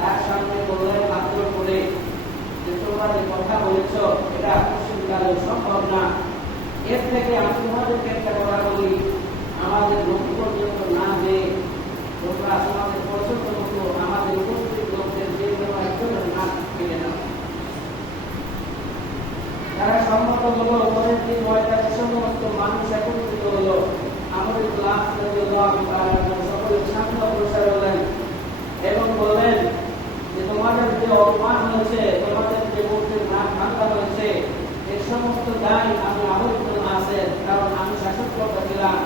তার সামনে বললেন মাত্র করে যে তোমরা যে কথা বলেছ এটা পশ্চিমকালে সম্ভব না, এর থেকে আমি তোমাদেরকে একটা কথা বলি, আমাদের লোক পর্যন্ত না যে তোমরা তোমাদের পছন্দ মতো আমাদের উপস্থিত লোকদের যে কোনো একজনের নাম কেটে নাও। তারা সম্মত হলো। পরের দিন ময়দানে সমস্ত মানুষ একত্রিত হলো। আমাদের ক্লাস সকলের সামনে অগ্রসর হলেন এবং বললেন যে তোমাদের যে অপমান হয়েছে, তোমাদের যে মূর্তির নাম ভাঙা হয়েছে, এর সমস্ত দায় আমি আমার আছে, কারণ আমি শাসককর্তা ছিলাম।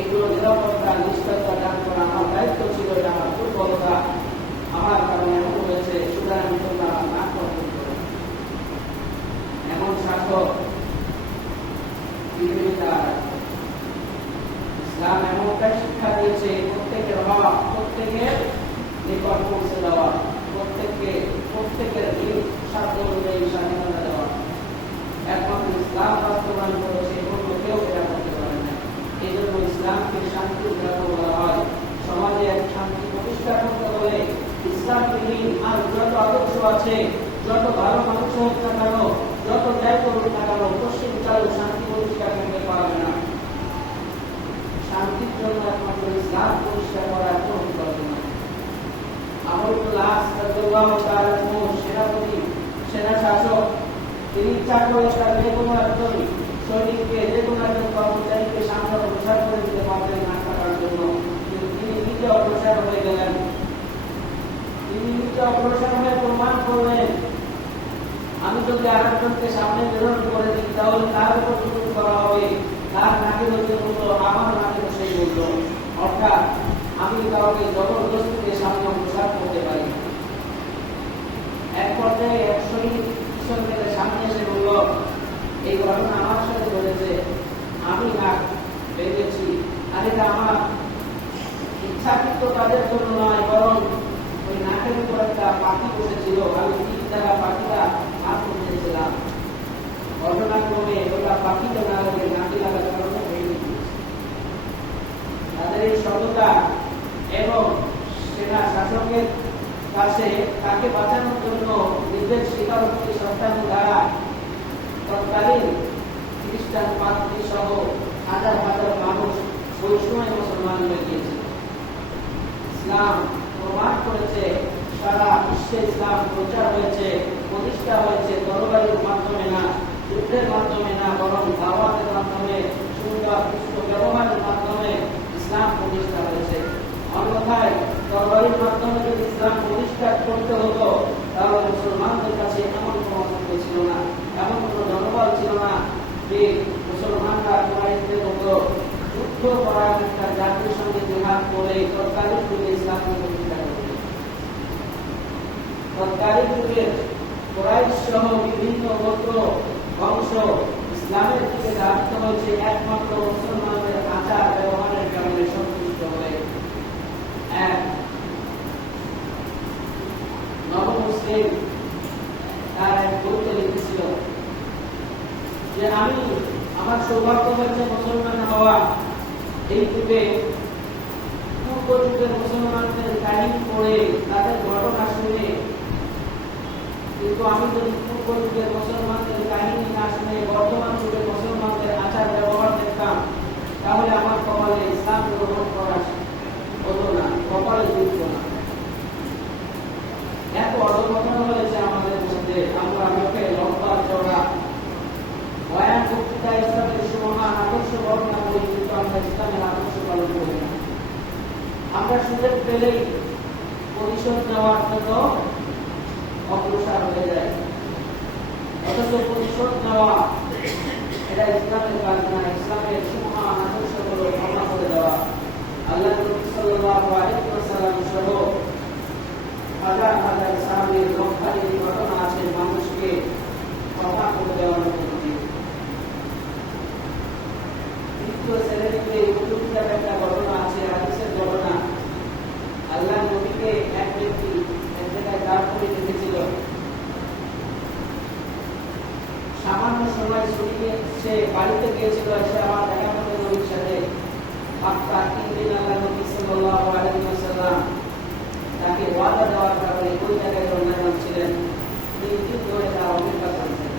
এগুলো নিরাপত্তা নিষ্ঠতা দান করা আমার দায়িত্ব ছিল, এটা আমার দুর্বলতা, আমার কারণে এমন হয়েছে, সুতরাং তোমরা না করতে পারো। এমন শাসক ইসলাম এমনটাই শিক্ষা দিয়েছে, প্রত্যেকের হওয়া, প্রত্যেকের নিকট পৌঁছে দেওয়া, প্রত্যেকের সাধ্য অনুযায়ী স্বাধীনতা দেওয়া। একমাত্র ইসলাম বাস্তবায়ন করেছে, অন্য কেউ এটা করতে পারে না। এই জন্য ইসলামকে শান্তির ধর্ম বলা হয়। সমাজে এক শান্তি প্রতিষ্ঠা করতে হলে ইসলামকে আর যত আদর্শ আছে, যত ভালো মানুষ হোক না কেন, যত ত্যাগ করুক না কেন, পশ্চিম চালু শান্তি প্রতিষ্ঠা করতে পারবে না। শান্তির জন্য একমাত্র ইসলাম প্রতিষ্ঠা করার কোন বিকল্প নয়। সেনাপতি, সেনা শাসক, তিনি ইচ্ছা করে তার যে কোনো একজন সৈনিককে, যে কোনো একজন কর্মচারীকে সামনে অগ্রসর করে দিতে পারবেন না থাকার জন্য, কিন্তু তিনি নিজে অগ্রসর হয়ে গেলেন। তিনি নিজে অগ্রসর হয়ে প্রমাণ করলেন, আমি যদি আরেকজনকে সামনে প্রেরণ করে দিই তাহলে তার উপর জুলুম করা হবে, তার নাকের যে মূল্য আমার নাকের সেই মূল্য। অর্থাৎ আমি কাউকে জবরদস্তিতে সামনে অগ্রসর করতে পারি। এক পর্যায়ে এক সৈনিক কিশোরকে সামনে এসে বলল, এই ঘটনা আমার সাথে ঘটেছে, আমি নাক বেঁধেছি, আর এটা আমার ইচ্ছাকৃত কাজের জন্য নয়, বরং ওই নাকের উপর একটা পাখি বসেছিল, আমি ঠিক জায়গা পাখিটা হাত করতেছিলাম। ঘটনাক্রমে ওটা পাখিতে না লাগে, নাকি লাগার কারণে ভেঙে দিয়েছে। তাদের এই সততা এবং সেনা শাসকের কাছে তাকে বাঁচানোর জন্য নিজের স্বীকারোক্তি সন্তান দ্বারা তৎকালীন খ্রিস্টান পাদ্রী সহ হাজার হাজার মানুষ ওই সময় মুসলমান হয়ে গিয়েছে। ইসলাম প্রমাণ করেছে, সারা বিশ্বে ইসলাম প্রচার হয়েছে, প্রতিষ্ঠা হয়েছে তরবারির মাধ্যমে না, যুদ্ধের মাধ্যমে না, বরং দাওয়াতের মাধ্যমে, সুন্দর সুস্থ ব্যবহারের মাধ্যমে ইসলাম প্রতিষ্ঠা হয়েছে। অন্যথায় তরবারির মাধ্যমে যদি ইসলাম প্রতিষ্ঠা করতে হতো তাহলে মুসলমানদের কাছে এমন কোনো অস্ত্র ছিল না, এমন কোনো জনবল ছিল না যে মুসলমানরা কুরাইশদের মতো যুদ্ধ করার একটা জাতির সঙ্গে জিহাদ করে তৎকালীন যুগে ইসলামকে প্রতিষ্ঠা করবে। তৎকালীন যুগের কুরাইশ সহ বিভিন্ন গোত্র বংশ ইসলামের দিকে ধাবিত হয়েছে একমাত্র মুসলমানদের আচার ব্যবহারের কারণে সন্তুষ্ট হয়ে। নবমুসলিম তার এক বইতে লিখেছিল যে আমি, আমার সৌভাগ্য হয়েছে মুসলমান হওয়া। এই যুগে পূর্ব যুগের মুসলমানদের কাহিনী পড়ে, তাদের ঘটনা শুনে, কিন্তু আমি যদি পূর্ব যুগের মুসলমানদের কাহিনী না শুনে বর্তমান যুগের মুসলমানদের আচার ব্যবহার দেখতাম, তাহলে আমার কপালে ইসলাম গ্রহণ করা হতো না, কপালে যুক্ত না। এত অধঃপতন হয়েছে আমাদের মধ্যে, আমরা মুখে লম্বা চড়া বয়ান বক্তৃতা ইসলামের সুমহান আদর্শ বর্ণনা করি, কিন্তু আমরা ইসলামের আদর্শ পালন করি না। আমরা সুযোগ পেলেই প্রতিশোধ নেওয়ার জন্য অগ্রসর হয়ে যায়, অথচ প্রতিশোধ নেওয়া এটা ইসলামের কাজ না। ইসলামের সুমহান আদর্শ হলো ক্ষমা করে দেওয়া। আল্লাহ নবী সাল্লাল্লাহু আলাইহি ওয়াসাল্লাম সহ হাজার হাজার সাহাবীর লক্ষাধিক ঘটনা আছে মানুষকে ক্ষমা করে দেওয়ার মধ্যে। তৃতীয় শ্রেণীতে উপযুক্ত একটা ঘটনা আছে, হাদিসের ঘটনা। আল্লাহ নবীকে এক ব্যক্তি এক জায়গায় দাঁড় করে রেখেছিল। সামান্য সময় ছুটিয়ে সে বাড়িতে গিয়েছিল, এসে আমার দেখা করতে নবীর সাথে। মাত্র 3 দিন আল্লাহ নবী সাল্লাল্লাহু আলাইহি ওয়াসাল্লাম ওয়াদা দেওয়ার কারণে ওই জায়গায় অন্যান্য ছিলেন 3 দিন ধরে তারা অপেক্ষা করেছেন।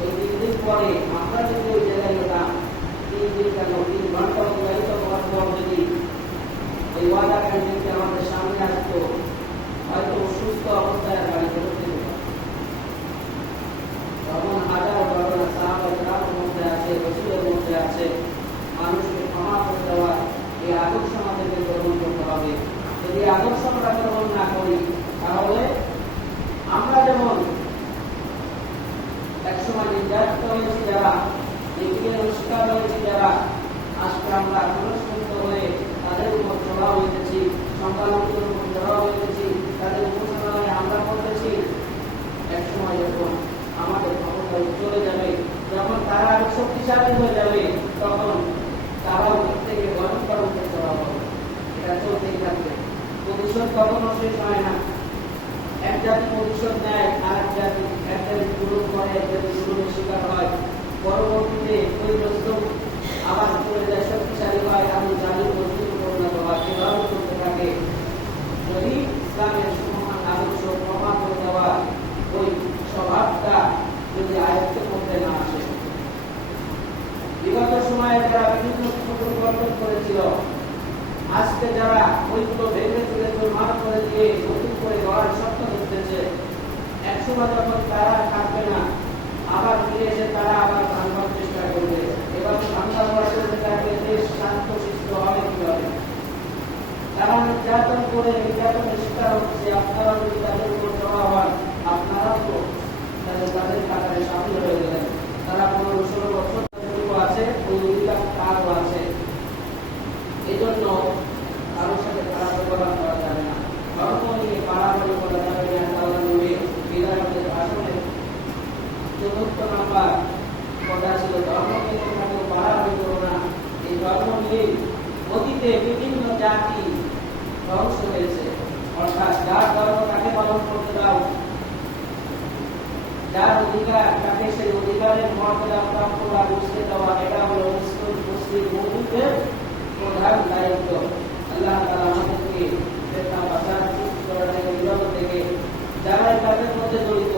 ওই 3 দিন পরে আমরা যদি ওই জায়গায় যেতাম 3 দিন কেন 3 ঘন্টা অতিবাহিত হওয়ার পর যদি ওই ওয়াদা ক্যান্ডিডেটকে আমাদের সামনে আসতো, হয়তো সুস্থ অবস্থায় গাড়িতে উঠতে হতো। তখন হাজার ঘটনা সাহাবাদের মধ্যে আছে, রসুলের মধ্যে আছে, মানুষকে ক্ষমা করে দেওয়া এই আদর্শ আমাদেরকে গ্রহণ করতে হবে। যদি আদর্শ আমরা গ্রহণ না করি তাহলে আমরা যেমন একসময় নির্যাতিত হয়েছি যারা, নিপীড়নের শিকার হয়েছি যারা, আজকে আমরা পুরস্কৃত হয়ে তাদের উপর চড়া হইতেছি, সংখ্যালঘুদের উপর চড়া হইতেছি, তাদের উপাসনায় আমরা করতেছি। একসময় যখন আমাদের ক্ষমতা চলে যাবে, যখন তারা শক্তিশালী হয়ে যাবে, তখন তারাও দিক থেকে ভয়ঙ্কর রূপে চড়া হবে। এটা চলতেই থাকবে। প্রতিশোধ কখনো শেষ হয় না। এক জাতি প্রতিশোধ নেয়, আর এক জাতি জুলুম করে, এক জাতি জুলুমের শিকার হয়, পরবর্তীতে ওই প্রস্তুত আবার চলে যায়, শক্তিশালী হয়, আমি জালিম মজবুত পরিণত হয়, এভাবে চলতে থাকে। যদি ইসলামের সমান আদর্শ প্রমাণ করে দেওয়া ওই স্বভাবটা যদি আয়ত্তের মধ্যে না আসে, বিগত সময়ে যারা বিভিন্ন পরিবর্তন করেছিল, আজকে যারা ঐক্য ভেঙে চলে চুরমার করে দিয়ে নতুন করে গড়ার স্বপ্ন দেখতেছে, একসময় যখন তারা থাকবে না, আবার ফিরে এসে তারা আবার ভাঙবার চেষ্টা করবে। এবার ভাঙা হওয়ার চলতে থাকবে, দেশ শান্ত শিষ্ট হবে কিভাবে? তারা নির্যাতন করে নির্যাতনের শিকার হচ্ছে, আপনারা যদি তাদের উপর চড়া হন, আপনারাও তো তাদের কাতারে সামিল হয়ে গেলেন। তারা 15-16 বছর আছে, ওই অধিকার কারও আছে। এই জন্য কারোর সাথে খারাপ ব্যবহার করা যাবে না, ধর্ম নিয়ে বাড়াবাড়ি করা যাবে না। তাহলে নিয়ে বিধায়কের ভাষণে 4 নাম্বার কথা ছিল, ধর্ম নিয়ে তোমরা কেউ বাড়াবাড়ি করো না। এই ধর্ম নিয়ে অতীতে বিভিন্ন জাতি ধ্বংস হয়েছে, অর্থাৎ যার ধর্ম তাকে পালন করতে দাও, যার অধিকার তাকে সেই অধিকারের মর্যাদা প্রাপ্ত বা বুঝতে দেওয়া, এটা হলো মুসলিম মুমিনদের প্রধান দায়িত্ব। আল্লাহ তাআলা আমাদেরকে ফিতনা, ফাসাদ, সৃষ্টি করা থেকে, বিবাদ থেকে, যারা এই কাজের মধ্যে জড়িত